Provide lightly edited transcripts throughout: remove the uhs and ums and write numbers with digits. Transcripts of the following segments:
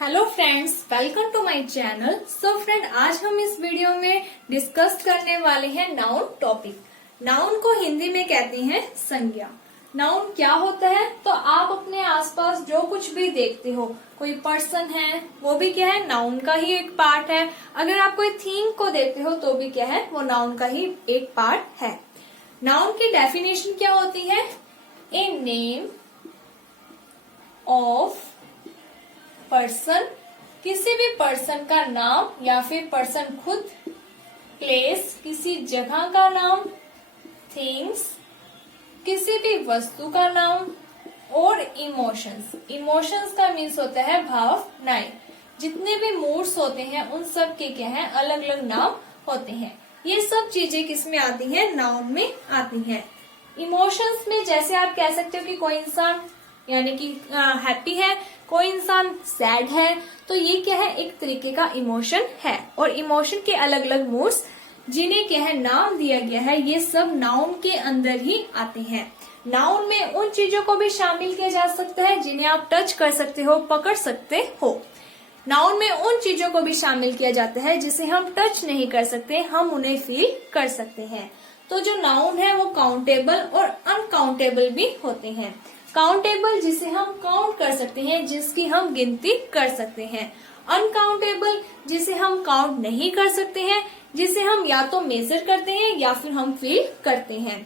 Hello friends, welcome to my channel. So friend, आज हम इस वीडियो में डिस्कस करने वाले हैं नाउन टॉपिक। नाउन को हिंदी में कहते हैं संज्ञा। नाउन क्या होता है? तो आप अपने आसपास जो कुछ भी देखते हो, कोई पर्सन है वो भी क्या है, नाउन का ही एक पार्ट है। अगर आप कोई थिंग को देखते हो तो भी क्या है, वो नाउन का ही एक पार्ट है। नाउन की डेफिनेशन क्या होती है? ए नेम ऑफ पर्सन, किसी भी पर्सन का नाम या फिर पर्सन खुद, प्लेस, किसी जगह का नाम, थिंग्स, किसी भी वस्तु का नाम, और इमोशंस। इमोशंस का मीन्स होता है भावनाएं। जितने भी मूड्स होते हैं उन सब के क्या है, अलग अलग नाम होते हैं। ये सब चीजें किस में आती हैं? नाउन में आती हैं। इमोशंस में जैसे आप कह सकते हो कि कोई इंसान यानी कि हैप्पी है, कोई इंसान सैड है, तो ये क्या है, एक तरीके का इमोशन है। और इमोशन के अलग अलग मूड्स जिन्हें क्या है नाम दिया गया है, ये सब नाउन के अंदर ही आते हैं। नाउन में उन चीजों को भी शामिल किया जा सकता है जिन्हें आप टच कर सकते हो, पकड़ सकते हो। नाउन में उन चीजों को भी शामिल किया जाता है जिसे हम टच नहीं कर सकते, हम उन्हें फील कर सकते हैं। तो जो नाउन है वो काउंटेबल और अनकाउंटेबल भी होते हैं। काउंटेबल जिसे हम काउंट कर सकते हैं, जिसकी हम गिनती कर सकते हैं। अनकाउंटेबल जिसे हम काउंट नहीं कर सकते हैं, जिसे हम या तो मेजर करते हैं या फिर हम फील करते हैं।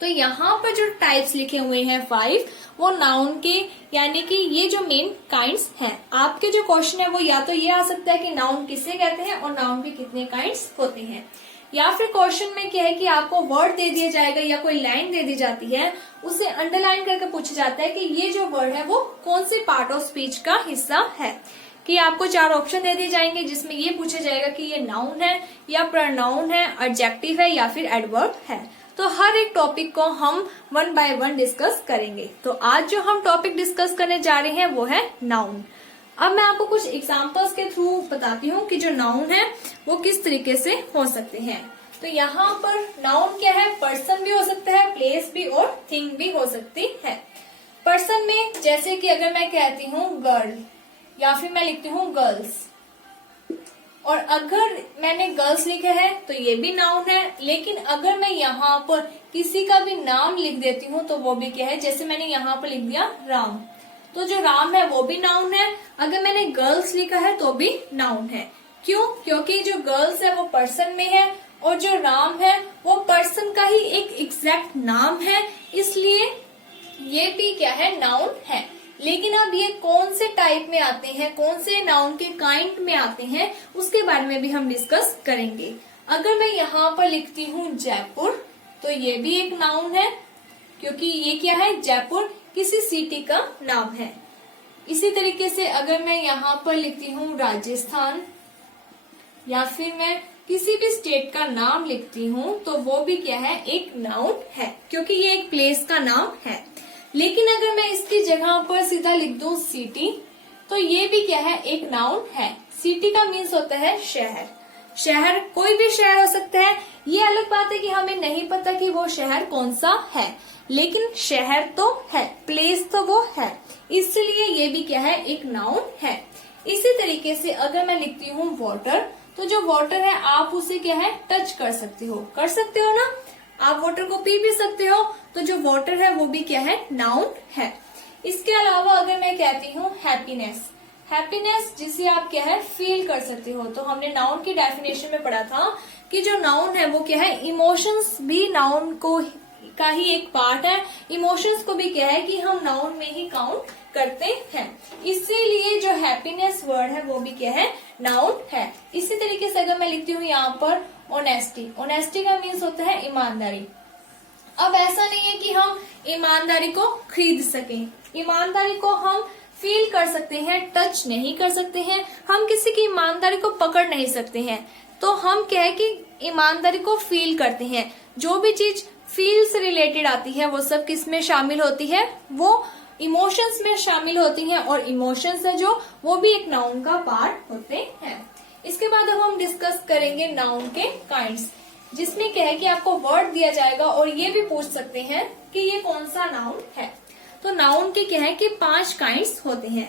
तो यहाँ पर जो टाइप्स लिखे हुए हैं 5, वो नाउन के यानी कि ये जो मेन काइंड्स हैं। आपके जो क्वेश्चन है वो या तो ये आ सकता है कि नाउन किसे कहते हैं और नाउन के कितने काइंड्स होते हैं, या फिर क्वेश्चन में क्या है कि आपको वर्ड दे दिया जाएगा या कोई लाइन दे दी जाती है, उसे अंडरलाइन करके पूछा जाता है कि ये जो वर्ड है वो कौन से पार्ट ऑफ स्पीच का हिस्सा है। कि आपको 4 ऑप्शन दे दिए जाएंगे जिसमें ये पूछा जाएगा कि ये नाउन है या प्रोनाउन है, एडजेक्टिव है या फिर एडवर्ब है। तो हर एक टॉपिक को हम 1 बाय 1 डिस्कस करेंगे। तो आज जो हम टॉपिक डिस्कस करने जा रहे हैं वो है नाउन। अब मैं आपको कुछ एग्जांपल्स के थ्रू बताती हूँ कि जो नाउन है वो किस तरीके से हो सकते हैं। तो यहाँ पर नाउन क्या है, पर्सन भी हो सकता है, प्लेस भी और थिंग भी हो सकती है। पर्सन में जैसे कि अगर मैं कहती हूँ गर्ल या फिर मैं लिखती हूँ गर्ल्स, और अगर मैंने गर्ल्स लिखा है तो ये भी नाउन है। लेकिन अगर मैं यहाँ पर किसी का भी नाम लिख देती हूँ तो वो भी क्या है, जैसे मैंने यहाँ पर लिख दिया राम, तो जो राम है वो भी नाउन है। अगर मैंने गर्ल्स लिखा है तो भी नाउन है। क्यों? क्योंकि जो गर्ल्स है वो पर्सन में है और जो राम है वो पर्सन का ही एक एग्जैक्ट नाम है, इसलिए ये भी क्या है, नाउन है। लेकिन अब ये कौन से टाइप में आते हैं, कौन से नाउन के काइंड में आते हैं, उसके बारे में भी हम डिस्कस करेंगे। अगर मैं यहाँ पर लिखती हूँ जयपुर, तो ये भी एक नाउन है, क्योंकि ये क्या है, जयपुर किसी सिटी का नाम है। इसी तरीके से अगर मैं यहाँ पर लिखती हूँ राजस्थान, या फिर मैं किसी भी स्टेट का नाम लिखती हूँ, तो वो भी क्या है, एक नाउन है, क्योंकि ये एक प्लेस का नाम है। लेकिन अगर मैं इसकी जगह पर सीधा लिख दूं सिटी, तो ये भी क्या है, एक नाउन है। सिटी का मीन्स होता है शहर। शहर कोई भी शहर हो सकता है। ये अलग बात है कि हमें नहीं पता कि वो शहर कौन सा है, लेकिन शहर तो है, प्लेस तो वो है, इसलिए ये भी क्या है, एक नाउन है। इसी तरीके से अगर मैं लिखती हूँ वाटर, तो जो वाटर है आप उसे क्या है, टच कर सकते हो ना, आप वाटर को पी भी सकते हो, तो जो वाटर है वो भी क्या है, नाउन है। इसके अलावा अगर मैं कहती हूँ हैप्पीनेस, हैप्पीनेस जिसे आप क्या है, फील कर सकते हो। तो हमने नाउन की डेफिनेशन में पढ़ा था कि जो नाउन है वो क्या है, इमोशंस भी नाउन को का ही एक पार्ट है। इमोशंस को भी क्या है कि हम नाउन में ही काउंट करते हैं, इसीलिए जो हैप्पीनेस वर्ड है वो भी क्या है, नाउन है। इसी तरीके से अगर मैं लिखती हूँ यहाँ पर ऑनेस्टी, ऑनेस्टी का मीन्स होता है ईमानदारी। अब ऐसा नहीं है कि हम ईमानदारी को खरीद सकें, ईमानदारी को हम फील कर सकते हैं, टच नहीं कर सकते हैं, हम किसी की ईमानदारी को पकड़ नहीं सकते हैं। तो हम क्या है कि ईमानदारी को फील करते हैं। जो भी चीज फील से रिलेटेड आती है वो सब किस में शामिल होती है, वो इमोशंस में शामिल होती हैं, और इमोशंस है जो वो भी एक नाउन का पार्ट होते हैं। इसके बाद अब हम डिस्कस करेंगे नाउन के काइंड्स, जिसमें क्या है कि आपको वर्ड दिया जाएगा और ये भी पूछ सकते हैं कि ये कौन सा नाउन है। तो नाउन के क्या है कि 5 काइंड्स होते हैं।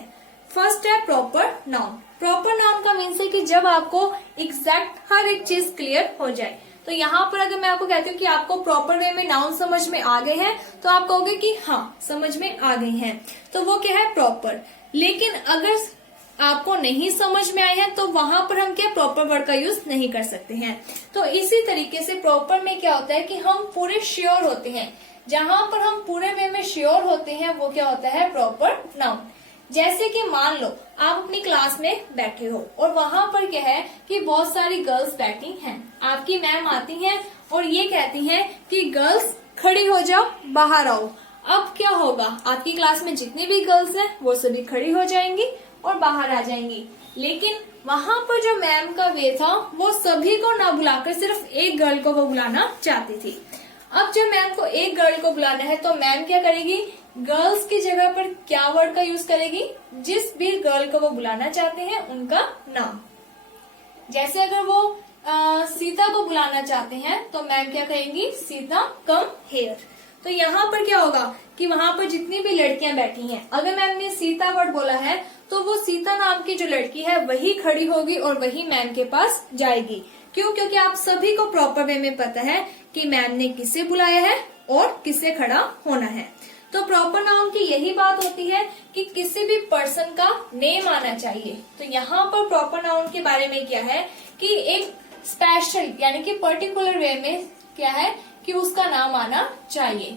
फर्स्ट है प्रॉपर नाउन। प्रॉपर नाउन का मीन्स है कि जब आपको एग्जैक्ट हर एक चीज क्लियर हो जाए। तो यहाँ पर अगर मैं आपको कहती हूँ कि आपको प्रॉपर वे में नाउन समझ में आ गए हैं, तो आप कहोगे कि हाँ समझ में आ गए हैं, तो वो क्या है प्रॉपर। लेकिन अगर आपको नहीं समझ में आए हैं तो वहां पर हम क्या प्रॉपर वर्ड का यूज नहीं कर सकते हैं। तो इसी तरीके से प्रॉपर में क्या होता है कि हम पूरे श्योर होते हैं। जहां पर हम पूरे वे में श्योर होते हैं वो क्या होता है प्रॉपर नाउन। जैसे कि मान लो आप अपनी क्लास में बैठे हो और वहां पर क्या है कि बहुत सारी गर्ल्स बैठी हैं। आपकी मैम आती हैं और ये कहती हैं कि गर्ल्स खड़ी हो जाओ, बाहर आओ। अब क्या होगा, आपकी क्लास में जितनी भी गर्ल्स हैं वो सभी खड़ी हो जाएंगी और बाहर आ जाएंगी। लेकिन वहां पर जो मैम का वे था वो सभी को ना बुलाकर सिर्फ एक गर्ल को वो बुलाना चाहती थी। अब जब मैम को एक गर्ल को बुलाना है तो मैम क्या करेगी, गर्ल्स की जगह पर क्या वर्ड का यूज करेगी, जिस भी गर्ल को वो बुलाना चाहते हैं उनका नाम। जैसे अगर वो सीता को बुलाना चाहते हैं तो मैम क्या कहेंगी, सीता कम हेयर। तो यहाँ पर क्या होगा कि वहां पर जितनी भी लड़कियां बैठी हैं, अगर मैम ने सीता वर्ड बोला है तो वो सीता नाम की जो लड़की है वही खड़ी होगी और वही मैम के पास जाएगी। क्यों? क्योंकि आप सभी को प्रॉपर वे में पता है कि मैम ने किसे बुलाया है और किसे खड़ा होना है। तो प्रॉपर नाउन की यही बात होती है कि किसी भी पर्सन का नेम आना चाहिए। तो यहाँ पर प्रॉपर नाउन के बारे में क्या है कि एक स्पेशल यानी कि पर्टिकुलर वे में क्या है कि उसका नाम आना चाहिए।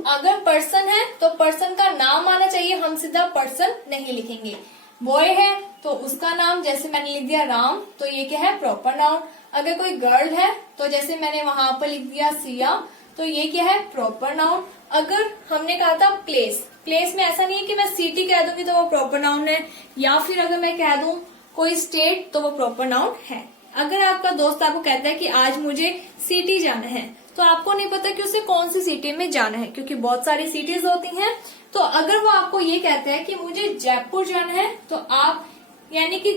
अगर पर्सन है तो पर्सन का नाम आना चाहिए, हम सीधा पर्सन नहीं लिखेंगे। बॉय है तो उसका नाम, जैसे मैंने लिख दिया राम, तो ये क्या है प्रॉपर नाउन। अगर कोई गर्ल है तो जैसे मैंने वहां पर लिख दिया सिया, तो ये क्या है प्रॉपर नाउन। अगर हमने कहा था प्लेस, प्लेस में ऐसा नहीं है कि मैं सिटी कह दूंगी तो वो प्रॉपर नाउन है, या फिर अगर मैं कह दूं कोई स्टेट तो वो प्रॉपर नाउन है। अगर आपका दोस्त आपको कहता है कि आज मुझे सिटी जाना है, तो आपको नहीं पता कि उसे कौन सी सिटी में जाना है, क्योंकि बहुत सारी सिटीज होती हैं। तो अगर वो आपको ये कहता है कि मुझे जयपुर जाना है, तो आप यानी कि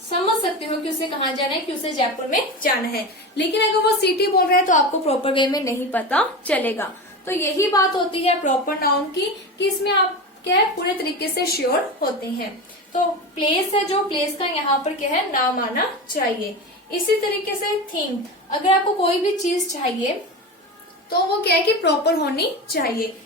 समझ सकते हो कि उसे कहाँ जाना है, कि उसे जयपुर में जाना है। लेकिन अगर वो सिटी बोल रहा है तो आपको प्रॉपर वे में नहीं पता चलेगा। तो यही बात होती है प्रॉपर नाउन की कि इसमें आप क्या है पूरे तरीके से श्योर होते हैं। तो प्लेस है, जो प्लेस का यहाँ पर क्या है नाम आना चाहिए। इसी तरीके से थिंग, अगर आपको कोई भी चीज चाहिए तो वो क्या है कि प्रॉपर होनी चाहिए।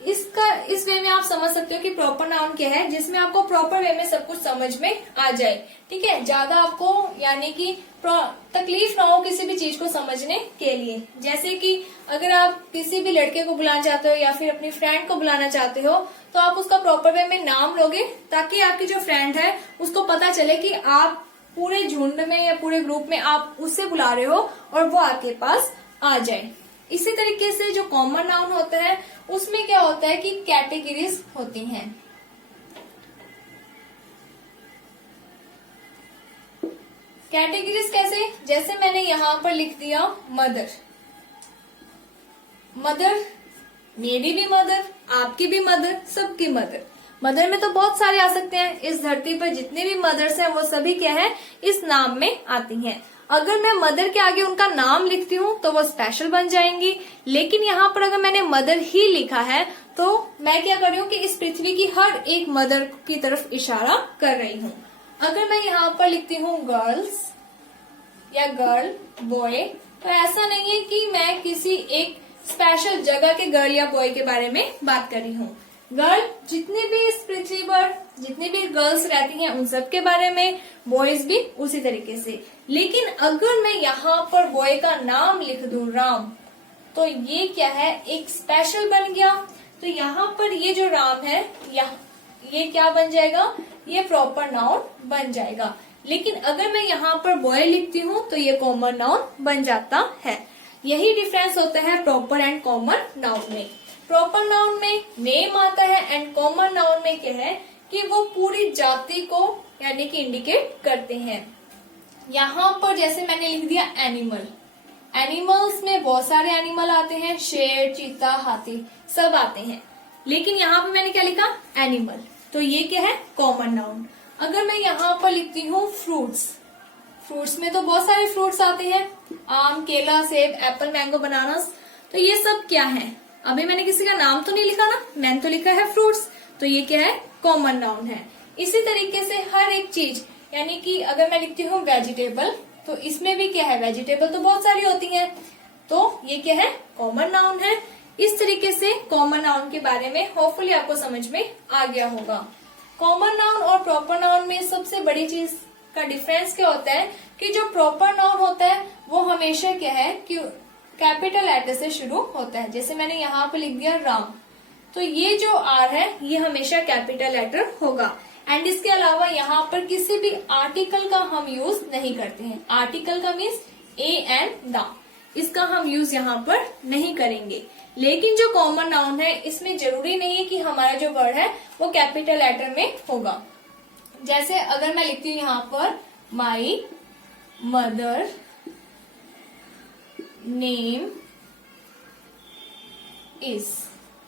इस वे में आप समझ सकते हो कि प्रॉपर नाउन क्या है, जिसमें आपको प्रॉपर वे में सब कुछ समझ में आ जाए। ठीक है, ज्यादा आपको यानी कि तकलीफ ना हो किसी भी चीज को समझने के लिए। जैसे कि अगर आप किसी भी लड़के को बुलाना चाहते हो या फिर अपनी फ्रेंड को बुलाना चाहते हो, तो आप उसका प्रॉपर वे में नाम लोगे, ताकि आपकी जो फ्रेंड है उसको पता चले कि आप पूरे झुंड में या पूरे ग्रुप में आप उससे बुला रहे हो और वो आपके पास आ जाए। इसी तरीके से जो कॉमन नाउन होता है उसमें क्या होता है कि कैटेगरीज होती हैं। कैटेगरीज कैसे, जैसे मैंने यहाँ पर लिख दिया मदर। मदर मेरी भी मदर, आपकी भी मदर, सबकी मदर। मदर में तो बहुत सारे आ सकते हैं। इस धरती पर जितने भी मदर्स हैं वो सभी क्या है इस नाम में आती हैं। अगर मैं मदर के आगे उनका नाम लिखती हूँ तो वो स्पेशल बन जाएंगी। लेकिन यहाँ पर अगर मैंने मदर ही लिखा है तो मैं क्या कर रही हूँ कि इस पृथ्वी की हर एक मदर की तरफ इशारा कर रही हूँ। अगर मैं यहाँ पर लिखती हूँ गर्ल्स या गर्ल बॉय, तो ऐसा नहीं है कि मैं किसी एक स्पेशल जगह के गर्ल या बॉय के बारे में बात कर रही हूँ। गर्ल जितनी भी इस पृथ्वी पर जितनी भी गर्ल्स रहती हैं उन सब के बारे में, बॉयज भी उसी तरीके से। लेकिन अगर मैं यहाँ पर बॉय का नाम लिख दूं राम, तो ये क्या है एक स्पेशल बन गया। तो यहाँ पर ये जो राम है ये क्या बन जाएगा, ये प्रॉपर नाउन बन जाएगा। लेकिन अगर मैं यहाँ पर बॉय लिखती हूँ तो ये कॉमन नाउन बन जाता है। यही डिफरेंस होता है प्रॉपर एंड कॉमन नाउन में। प्रॉपर नाउन में नेम आता है एंड कॉमन नाउन में क्या है कि वो पूरी जाति को यानी कि इंडिकेट करते हैं। यहाँ पर जैसे मैंने लिख दिया एनिमल, एनिमल्स में बहुत सारे एनिमल आते हैं, शेर, चीता, हाथी सब आते हैं। लेकिन यहाँ पे मैंने क्या लिखा एनिमल, तो ये क्या है कॉमन नाउन। अगर मैं यहाँ पर लिखती हूँ फ्रूट्स, फ्रूट्स में तो बहुत सारे फ्रूट्स आते हैं, आम, केला, सेब, एप्पल, मैंगो, बनानास, तो ये सब क्या है अभी मैंने किसी का नाम तो नहीं लिखा ना, मैंने तो लिखा है फ्रूट्स, तो ये क्या है, कॉमन नाउन है। इसी तरीके से हर एक चीज, यानी कि अगर मैं लिखती हूँ वेजिटेबल, तो इसमें भी क्या है, वेजिटेबल तो बहुत सारी होती हैं, तो ये क्या है, कॉमन नाउन है। इस तरीके से कॉमन नाउन के बारे में होपफुली आपको समझ में आ गया होगा। कॉमन नाउन और प्रॉपर नाउन में सबसे बड़ी चीज का डिफरेंस क्या होता है कि जो प्रॉपर नाउन होता है वो हमेशा क्या है कि कैपिटल लेटर से शुरू होता है। जैसे मैंने यहाँ पे लिख दिया राम, तो ये जो आर है ये हमेशा कैपिटल लेटर होगा। एंड इसके अलावा यहाँ पर किसी भी आर्टिकल का हम यूज नहीं करते हैं। आर्टिकल का मीन्स ए एंड द, इसका हम यूज यहाँ पर नहीं करेंगे। लेकिन जो कॉमन नाउन है इसमें जरूरी नहीं है कि हमारा जो वर्ड है वो कैपिटल लेटर में होगा। जैसे अगर मैं लिखती हूँ यहाँ पर माई मदर नेम इज,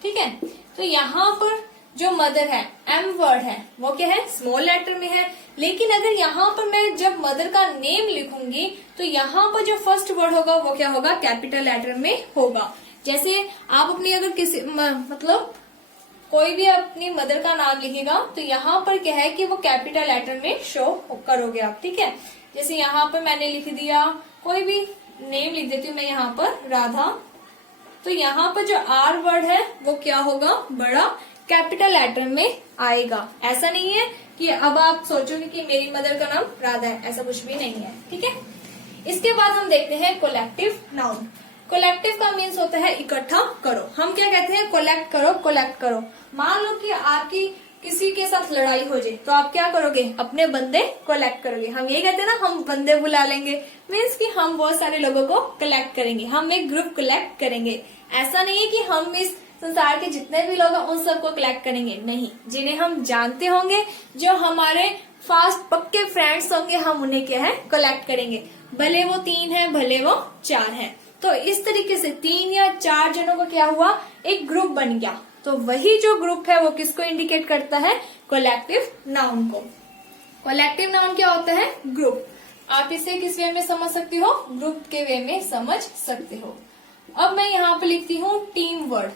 ठीक है, तो यहाँ पर जो मदर है, एम वर्ड है, वो क्या है, स्मॉल लेटर में है। लेकिन अगर यहाँ पर मैं जब मदर का नेम लिखूंगी तो यहाँ पर जो फर्स्ट वर्ड होगा वो क्या होगा, कैपिटल लेटर में होगा। जैसे आप अपनी अगर किसी मतलब कोई भी अपनी मदर का नाम लिखेगा तो यहाँ पर क्या है कि वो कैपिटल लेटर में शो करोगे आप, ठीक है। जैसे यहाँ पर मैंने लिख दिया, कोई भी नेम लिख देती हूँ मैं यहाँ पर राधा, तो यहाँ पर जो आर वर्ड है वो क्या होगा, बड़ा कैपिटल लेटर में आएगा। ऐसा नहीं है कि अब आप सोचोगे कि मेरी मदर का नाम राधा है, ऐसा कुछ भी नहीं है, ठीक है। इसके बाद हम देखते हैं कोलेक्टिव नाउन। कोलेक्टिव का मीन्स होता है इकट्ठा करो। हम क्या कहते हैं, कोलेक्ट करो, कोलेक्ट करो। मान लो कि आपकी किसी के साथ लड़ाई हो जाए तो आप क्या करोगे, अपने बंदे कलेक्ट करोगे। हम ये कहते हैं ना, हम बंदे बुला लेंगे, मीन्स कि हम बहुत सारे लोगों को कलेक्ट करेंगे, हम एक ग्रुप कलेक्ट करेंगे। ऐसा नहीं है कि हम इस संसार के जितने भी लोग हैं उन सबको कलेक्ट करेंगे, नहीं, जिन्हें हम जानते होंगे, जो हमारे फास्ट पक्के फ्रेंड्स होंगे, हम उन्हें क्या है, कलेक्ट करेंगे। भले वो 3 है, भले वो 4 है। तो इस तरीके से 3 या 4 जनों को क्या हुआ, एक ग्रुप बन गया। तो वही जो ग्रुप है वो किसको इंडिकेट करता है, कोलेक्टिव नाउन को। कोलेक्टिव नाउन क्या होता है, ग्रुप। आप इसे किस वे में समझ सकते हो, ग्रुप के वे में समझ सकते हो। अब मैं यहाँ पे लिखती हूँ टीम वर्ड।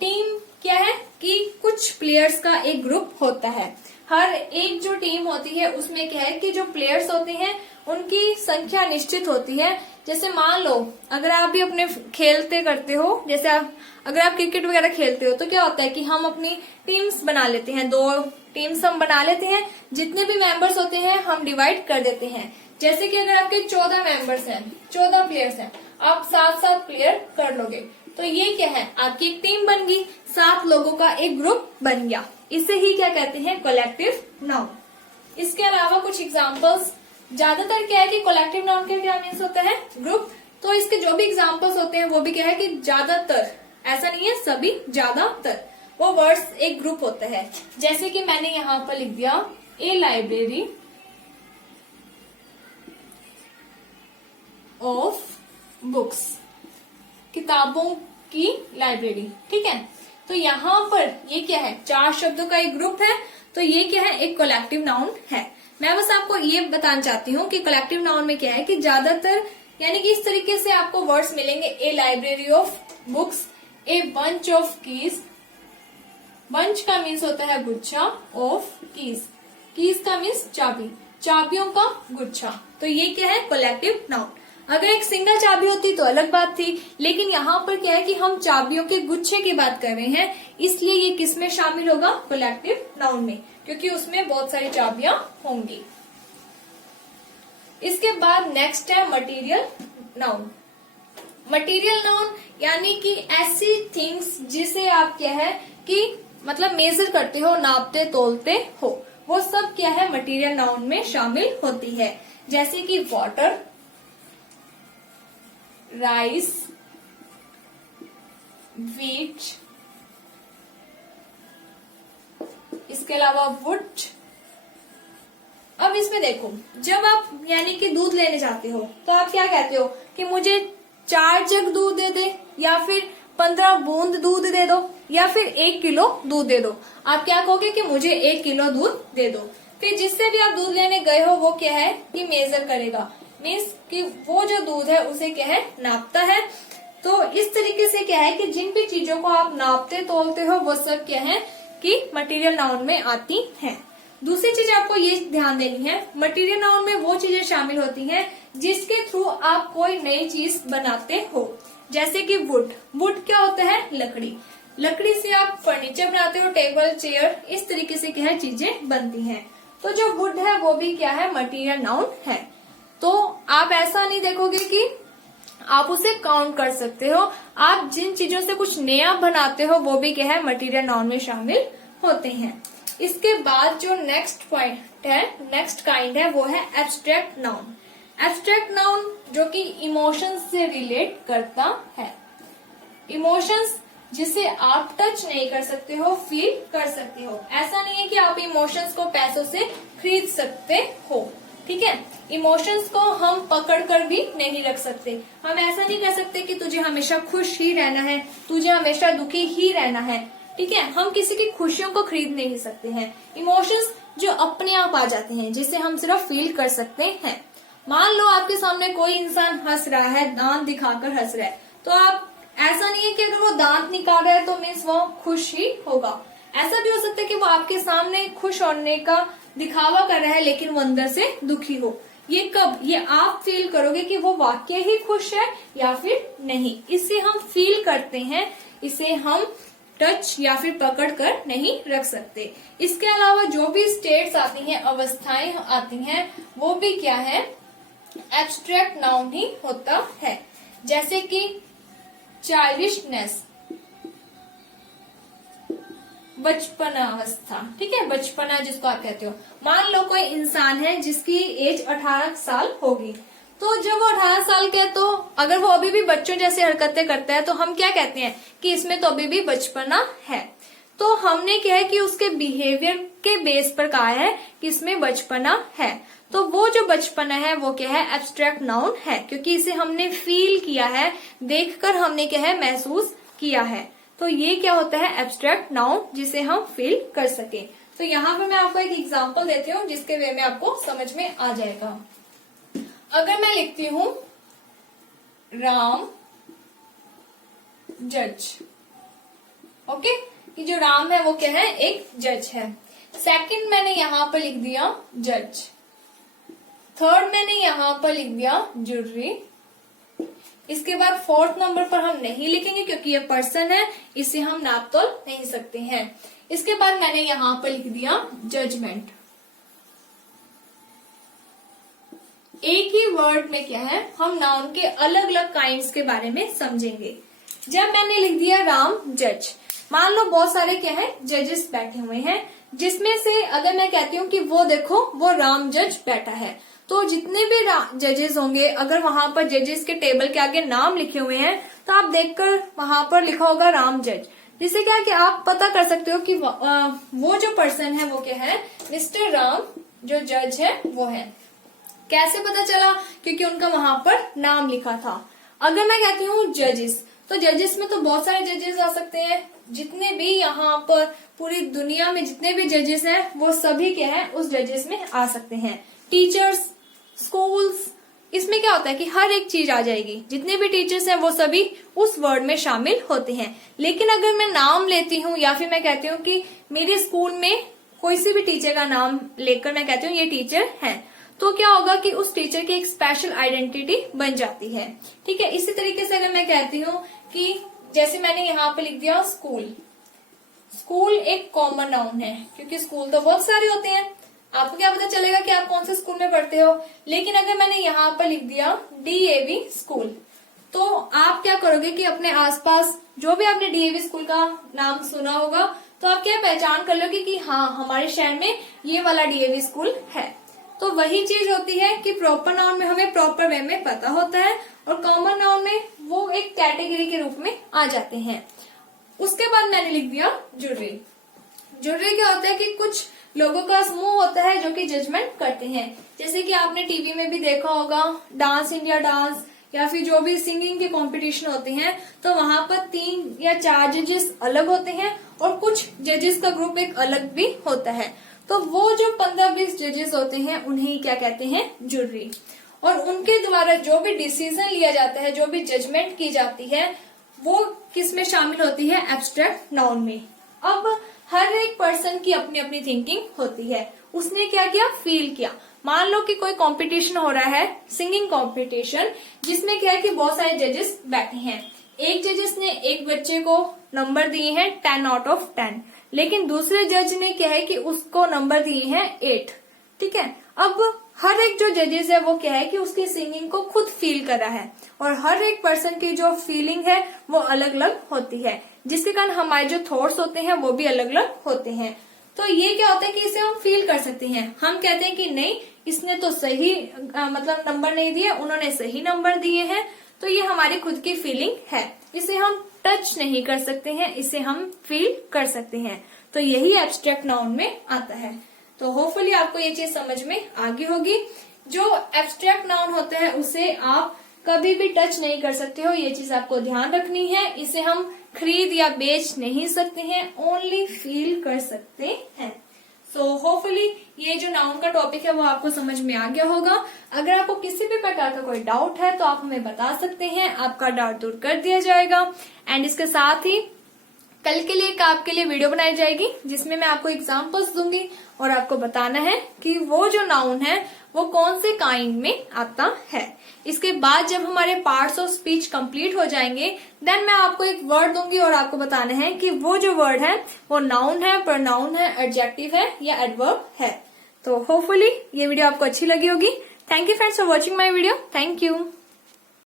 टीम क्या है कि कुछ प्लेयर्स का एक ग्रुप होता है। हर एक जो टीम होती है उसमें क्या है कि जो प्लेयर्स होते हैं उनकी संख्या निश्चित होती है। जैसे मान लो अगर आप भी अपने खेलते करते हो, जैसे अगर आप क्रिकेट वगैरह खेलते हो तो क्या होता है कि हम अपनी टीम्स बना लेते हैं, 2 टीम्स हम बना लेते हैं। जितने भी मेंबर्स होते हैं हम डिवाइड कर देते हैं। जैसे कि अगर आपके 14 मेंबर्स हैं, 14 प्लेयर्स हैं, आप 7-7 प्लेयर कर लोगे, तो ये क्या है, आपकी एक टीम बन गई, 7 लोगों का एक ग्रुप बन गया। इसे ही क्या कहते हैं, कोलेक्टिव नाउन। इसके अलावा कुछ एग्जाम्पल्स, ज्यादातर क्या है कि कोलेक्टिव नाउन के क्या मीन्स होता है, ग्रुप। तो इसके जो भी एग्जाम्पल्स होते हैं वो भी क्या है कि ज्यादातर, ऐसा नहीं है सभी, ज्यादातर वो वर्ड्स एक ग्रुप होता है। जैसे कि मैंने यहाँ पर लिख दिया ए लाइब्रेरी ऑफ बुक्स, किताबों की लाइब्रेरी, ठीक है। तो यहाँ पर ये क्या है, 4 शब्दों का एक ग्रुप है, तो ये क्या है, एक कोलेक्टिव नाउन है। मैं बस आपको ये बताना चाहती हूँ कि कलेक्टिव नाउन में क्या है कि ज्यादातर, यानी कि इस तरीके से आपको वर्ड्स मिलेंगे, a library of books, a bunch of keys. Bunch का मीन्स होता है गुच्छा, ऑफ कीज, कीज का मीन्स चाबी, चाबियों का गुच्छा। तो ये क्या है, कोलेक्टिव नाउन। अगर एक सिंगल चाबी होती तो अलग बात थी, लेकिन यहाँ पर क्या है कि हम चाबियों के गुच्छे की बात कर रहे हैं, इसलिए ये किस में शामिल होगा, कोलेक्टिव नाउन में, क्योंकि उसमें बहुत सारी चाबियां होंगी। इसके बाद नेक्स्ट है मटेरियल नाउन। मटेरियल नाउन यानी कि ऐसी थिंग्स जिसे आप क्या है कि मतलब मेजर करते हो, नापते तोलते हो, वो सब क्या है, मटेरियल नाउन में शामिल होती है। जैसे कि वाटर, राइस, व्हीट, इसके अलावा वुड। अब इसमें देखो, जब आप यानी कि दूध लेने जाते हो तो आप क्या कहते हो कि मुझे 4 जग दूध दे दे, या फिर 15 बूंद दूध दे दो, या फिर 1 किलो दूध दे दो। आप क्या कहोगे कि मुझे 1 किलो दूध दे दो। फिर जिससे भी आप दूध लेने गए हो वो क्या है कि मेजर करेगा, मीन्स कि वो जो दूध है उसे क्या है, नापता है। तो इस तरीके से क्या है कि जिन भी चीजों को आप नापते तोलते हो वो सब क्या है कि मटेरियल नाउन में आती हैं। दूसरी चीज आपको ये ध्यान देनी है, मटेरियल नाउन में वो चीजें शामिल होती हैं जिसके थ्रू आप कोई नई चीज बनाते हो। जैसे कि वुड, वुड क्या होता है? लकड़ी। लकड़ी से आप फर्नीचर बनाते हो, टेबल, चेयर, इस तरीके से क्या है चीजें बनती हैं। तो जो वुड है वो भी क्या है? मटेरियल नाउन है। तो आप ऐसा नहीं देखोगे कि आप उसे काउंट कर सकते हो, आप जिन चीजों से कुछ नया बनाते हो वो भी क्या है? मटेरियल नाउन में शामिल होते हैं। इसके बाद जो नेक्स्ट पॉइंट है, नेक्स्ट काइंड है, वो है एब्स्ट्रैक्ट नाउन। एब्स्ट्रैक्ट नाउन जो कि इमोशंस से रिलेट करता है। इमोशंस जिसे आप टच नहीं कर सकते हो, फील कर सकते हो। ऐसा नहीं है कि आप इमोशंस को पैसों से खरीद सकते हो, ठीक है। इमोशंस को हम पकड़ कर भी नहीं रख सकते। हम ऐसा नहीं कर सकते कि तुझे हमेशा खुश ही रहना है, तुझे हमेशा दुखी ही रहना है, ठीक है। हम किसी की खुशियों को खरीद नहीं सकते हैं। इमोशंस जो अपने आप आ जाते हैं, जिसे हम सिर्फ फील कर सकते हैं। मान लो आपके सामने कोई इंसान हंस रहा है, दांत दिखाकर हंस रहा है, तो आप ऐसा नहीं है कि अगर वो दांत निकाल रहा है तो मीन्स वो खुश ही होगा। ऐसा भी हो सकता है कि वो आपके सामने खुश होने का दिखावा कर रहा है लेकिन वो अंदर से दुखी हो। ये कब? ये आप फील करोगे कि वो वाकई ही खुश है या फिर नहीं। इसे हम फील करते हैं, इसे हम टच या फिर पकड़ कर नहीं रख सकते। इसके अलावा जो भी स्टेट्स आती हैं, अवस्थाएं आती हैं, वो भी क्या है? एब्स्ट्रैक्ट नाउन ही होता है। जैसे कि चाइल्डिशनेस, बचपना अवस्था, ठीक है, बचपना जिसको आप कहते हो। मान लो कोई इंसान है जिसकी एज 18 साल होगी, तो जब वो 18 साल के तो अगर वो अभी भी बच्चों जैसी हरकतें करता है तो हम क्या कहते हैं कि इसमें तो अभी भी बचपना है। तो हमने क्या है कि उसके बिहेवियर के बेस पर कहा है कि इसमें बचपना है। तो वो जो बचपना है वो क्या है? एब्स्ट्रैक्ट नाउन है, क्योंकि इसे हमने फील किया है, देखकर हमने क्या है? महसूस किया है। तो ये क्या होता है? एब्स्ट्रैक्ट नाउन, जिसे हम फील कर सके। तो यहाँ पे मैं आपको एक एग्जांपल देती हूँ जिसके वे में आपको समझ में आ जाएगा। अगर मैं लिखती हूँ राम जज, ओके, कि जो राम है वो क्या है? एक जज है। सेकंड मैंने यहाँ पर लिख दिया जज। थर्ड मैंने यहाँ पर लिख दिया जूरी। इसके बाद फोर्थ नंबर पर हम नहीं लिखेंगे क्योंकि ये पर्सन है, इसे हम नाप तोल नहीं सकते हैं। इसके बाद मैंने यहाँ पर लिख दिया जजमेंट। एक ही वर्ड में क्या है? हम नाउन के अलग अलग काइंड्स के बारे में समझेंगे। जब मैंने लिख दिया राम जज, मान लो बहुत सारे क्या है? जजेस बैठे हुए हैं, जिसमें से अगर मैं कहती हूँ कि वो देखो वो राम जज बैठा है, तो जितने भी जजेस होंगे, अगर वहां पर जजेस के टेबल के आगे नाम लिखे हुए हैं तो आप देखकर वहां पर लिखा होगा राम जज, जिससे क्या है कि आप पता कर सकते हो कि वो जो पर्सन है वो क्या है? मिस्टर राम जो जज है वो है। कैसे पता चला? क्योंकि उनका वहां पर नाम लिखा था। अगर मैं कहती हूँ जजेस, तो जजेस में तो बहुत सारे जजेस आ सकते हैं। जितने भी यहाँ पर पूरी दुनिया में जितने भी जजेस हैं वो सभी क्या है? उस जजेस में आ सकते हैं। टीचर्स, स्कूल्स, इसमें क्या होता है कि हर एक चीज आ जाएगी। जितने भी टीचर्स हैं वो सभी उस वर्ड में शामिल होते हैं। लेकिन अगर मैं नाम लेती हूँ या फिर मैं कहती हूँ कि मेरे स्कूल में कोई सी भी टीचर का नाम लेकर मैं कहती हूँ ये टीचर है, तो क्या होगा कि उस टीचर की एक स्पेशल आइडेंटिटी बन जाती है, ठीक है। इसी तरीके से अगर मैं कहती हूँ कि जैसे मैंने यहाँ पे लिख दिया स्कूल, स्कूल एक कॉमन नाउन है क्योंकि स्कूल तो बहुत सारे होते हैं, आपको क्या पता चलेगा कि आप कौन से स्कूल में पढ़ते हो। लेकिन अगर मैंने यहाँ पर लिख दिया DAV स्कूल, तो आप क्या करोगे कि अपने आसपास जो भी आपने DAV स्कूल का नाम सुना होगा तो आप क्या पहचान कर लोगे कि हाँ हमारे शहर में ये वाला DAV स्कूल है। तो वही चीज होती है कि प्रॉपर नाउन में हमें प्रॉपर वे में पता होता है और कॉमन नाउन में वो एक कैटेगरी के रूप में आ जाते हैं। उसके बाद मैंने लिख दिया जुर्री। जुर्री क्या होता है कि कुछ लोगों का समूह होता है जो कि जजमेंट करते हैं। जैसे कि आपने टीवी में भी देखा होगा डांस इंडिया डांस या फिर जो भी सिंगिंग के कंपटीशन होते हैं, तो वहां पर 3 या 4 जजेस अलग होते हैं और कुछ जजेस का ग्रुप एक अलग भी होता है। तो वो जो 15-20 जजेस होते हैं उन्हें क्या कहते हैं? जुर्री। और उनके द्वारा जो भी डिसीजन लिया जाता है, जो भी जजमेंट की जाती है, वो किस में शामिल होती है? एब्स्ट्रैक्ट नाउन में। अब हर एक पर्सन की अपनी अपनी थिंकिंग होती है। उसने क्या किया? फील किया। मान लो कि कोई कंपटीशन हो रहा है, सिंगिंग कंपटीशन, जिसमें क्या है कि बहुत सारे जजेस बैठे हैं। एक जजेस ने एक बच्चे को नंबर दिए हैं 10 आउट ऑफ 10, लेकिन दूसरे जज ने क्या है कि उसको नंबर दिए हैं 8। ठीक है, अब हर एक जो जजेस है वो क्या है कि उसकी सिंगिंग को खुद फील कर रहा है, और हर एक पर्सन की जो फीलिंग है वो अलग अलग होती है, जिसके कारण हमारे जो थॉट्स होते हैं वो भी अलग अलग होते हैं। तो ये क्या होता है कि इसे हम फील कर सकते हैं। हम कहते हैं कि नहीं, इसने तो सही मतलब नंबर नहीं दिए, उन्होंने सही नंबर दिए हैं, तो ये हमारी खुद की फीलिंग है। इसे हम टच नहीं कर सकते हैं, इसे हम फील कर सकते हैं। तो यही एब्स्ट्रैक्ट नाउन में आता है। तो होपफुली आपको ये चीज समझ में आ गई होगी। जो एब्स्ट्रैक्ट नाउन होते हैं उसे आप कभी भी टच नहीं कर सकते हो, ये चीज आपको ध्यान रखनी है। इसे हम खरीद या बेच नहीं सकते हैं, ओनली फील कर सकते हैं। सो होपफुली ये जो नाउन का टॉपिक है वो आपको समझ में आ गया होगा। अगर आपको किसी भी प्रकार का कोई डाउट है तो आप हमें बता सकते हैं, आपका डाउट दूर कर दिया जाएगा। एंड इसके साथ ही कल के लिए एक आपके लिए वीडियो बनाई जाएगी जिसमें मैं आपको एग्जांपल्स दूंगी और आपको बताना है कि वो जो नाउन है वो कौन से काइंड में आता है। इसके बाद जब हमारे पार्ट्स ऑफ स्पीच कंप्लीट हो जाएंगे, देन मैं आपको एक वर्ड दूंगी और आपको बताना है कि वो जो वर्ड है वो नाउन है, प्रोनाउन है, एडजेक्टिव है या एडवर्ब है। तो होपफुली ये वीडियो आपको अच्छी लगी होगी। Thank you friends for watching my video. Thank you.